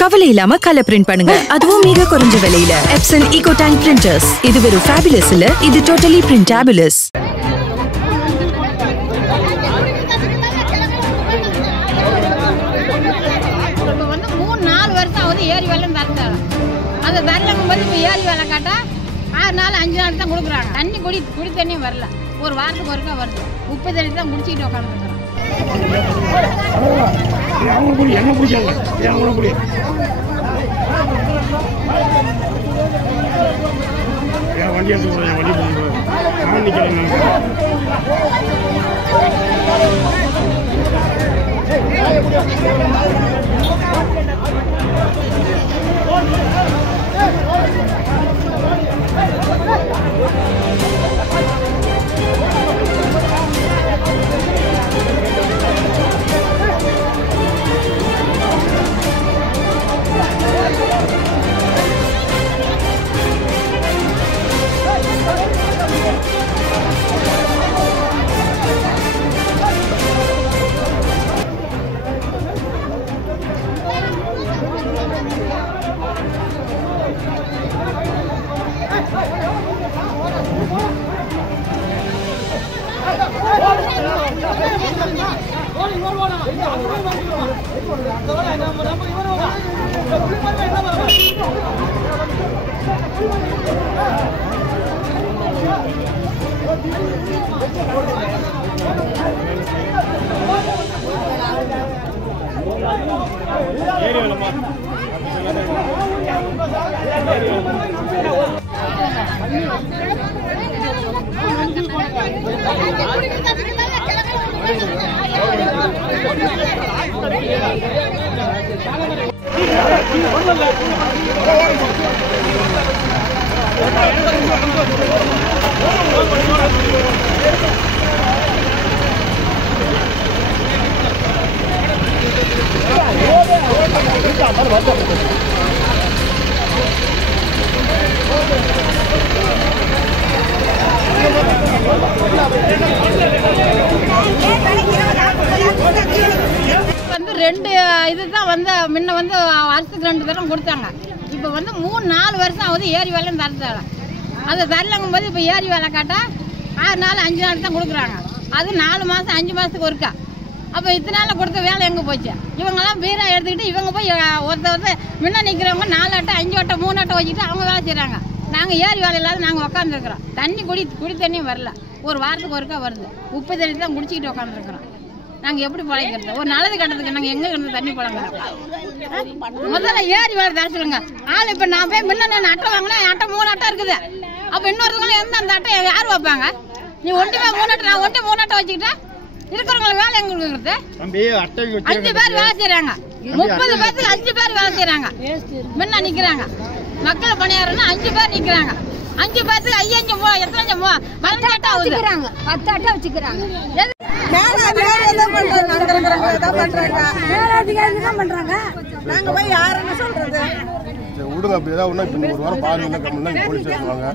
கவலை இல்லாம colour print பண்ணுங்க, அதுவும் மிக குறைஞ்ச விலையில. Epson EcoTank printers. இது வெறும் fabulous இல்ல, இது totally printabulous. இப்போ வந்து 3-4 வருஷம் ஆகுது ஏரி வேலை தரத்தால. அந்த தரலங்கும்போது இப்போ ஏரி வேலை காட்டா 6 நாள் 5 நாள் தான் கொடுக்குறாங்க. தண்ணி குடி தண்ணியும் வரல, ஒரு வாரத்துக்கு ஒருக்கா வருது. உப்பு தண்ணி தான் குடிச்சிக்கிட்டு உட்காந்துருக்குறோம். வண்டி எடுத்து வண்டி வந்து 2 இதுதான் வந்து முன்ன வந்து வருஷத்துக்கு 2 தரம் கொடுத்தாங்க. இப்போ வந்து 3-4 வருஷம் ஆகுது ஏரி வேலை தரத்தால. அதை தரலங்கும் போது இப்போ ஏரி வேலை காட்டா 6 நாள் 5 நாள் தான் கொடுக்குறாங்க. அது 4 மாதம் 5 மாதத்துக்கு ஒருக்கா. அப்போ இத்தனை நாளில் கொடுத்த வேலை எங்கே போச்சு? இவங்கெல்லாம் பீரா எடுத்துக்கிட்டு இவங்க போய் ஒருத்தர் முன்ன நிற்கிறவங்க 4 ஆட்டை 5 ஆட்டை 3 ஆட்டை வச்சுட்டு அவங்க வேலை செய்கிறாங்க. நாங்கள் ஏரி வேலை இல்லாத நாங்கள் உட்காந்துருக்குறோம். தண்ணி குடி தண்ணியும் வரல, ஒரு வாரத்துக்கு ஒருக்கா வருது. உப்பு தண்ணி தான் குடிச்சிக்கிட்டு உட்காந்துருக்குறோம். நாங்கள் எப்படி பழகிறது? ஒரு நல்லது கட்டத்துக்கு நாங்கள் எங்கே இருந்து தண்ணி பழங்குறோம்? முதல்ல ஏரி வேலை தர சொல்லுங்க. ஆள் இப்போ நான் போய் முன்ன அட்டை வாங்கினா அட்டை 3 அட்டை இருக்குது. அப்போ இன்னொருத்தவங்களும் எந்த அந்த அட்டை யார் வைப்பாங்க? நீ ஒன்றுமே 3 அட்டை, நான் 3 அட்டை வச்சுக்கிட்டேன். இருக்கிறவங்களுக்கு வேலை எங்க கொடுக்குறது? 5 பேர் வேலை செய்யறாங்க. 30 பேருக்கு 5 பேர் வேலை செய்யறாங்க. முன்ன நிக்கிறாங்க மக்கள் பணியாரன்னா 5 பேர் நிக்கிறாங்க. 5 பேருக்கு 5 எத்தனை 12 அட்டை வச்சுக்கிறாங்க, 10 அட்டை வச்சுக்கிறாங்க. நாங்க போய் யாருன்னு சொல்றது? விடுங்க, அப்படி ஏதாவது ஒண்ணா இப்ப ஒரு வாரம் பாருங்க, கம்மியா போலீஸ் வருவாங்க.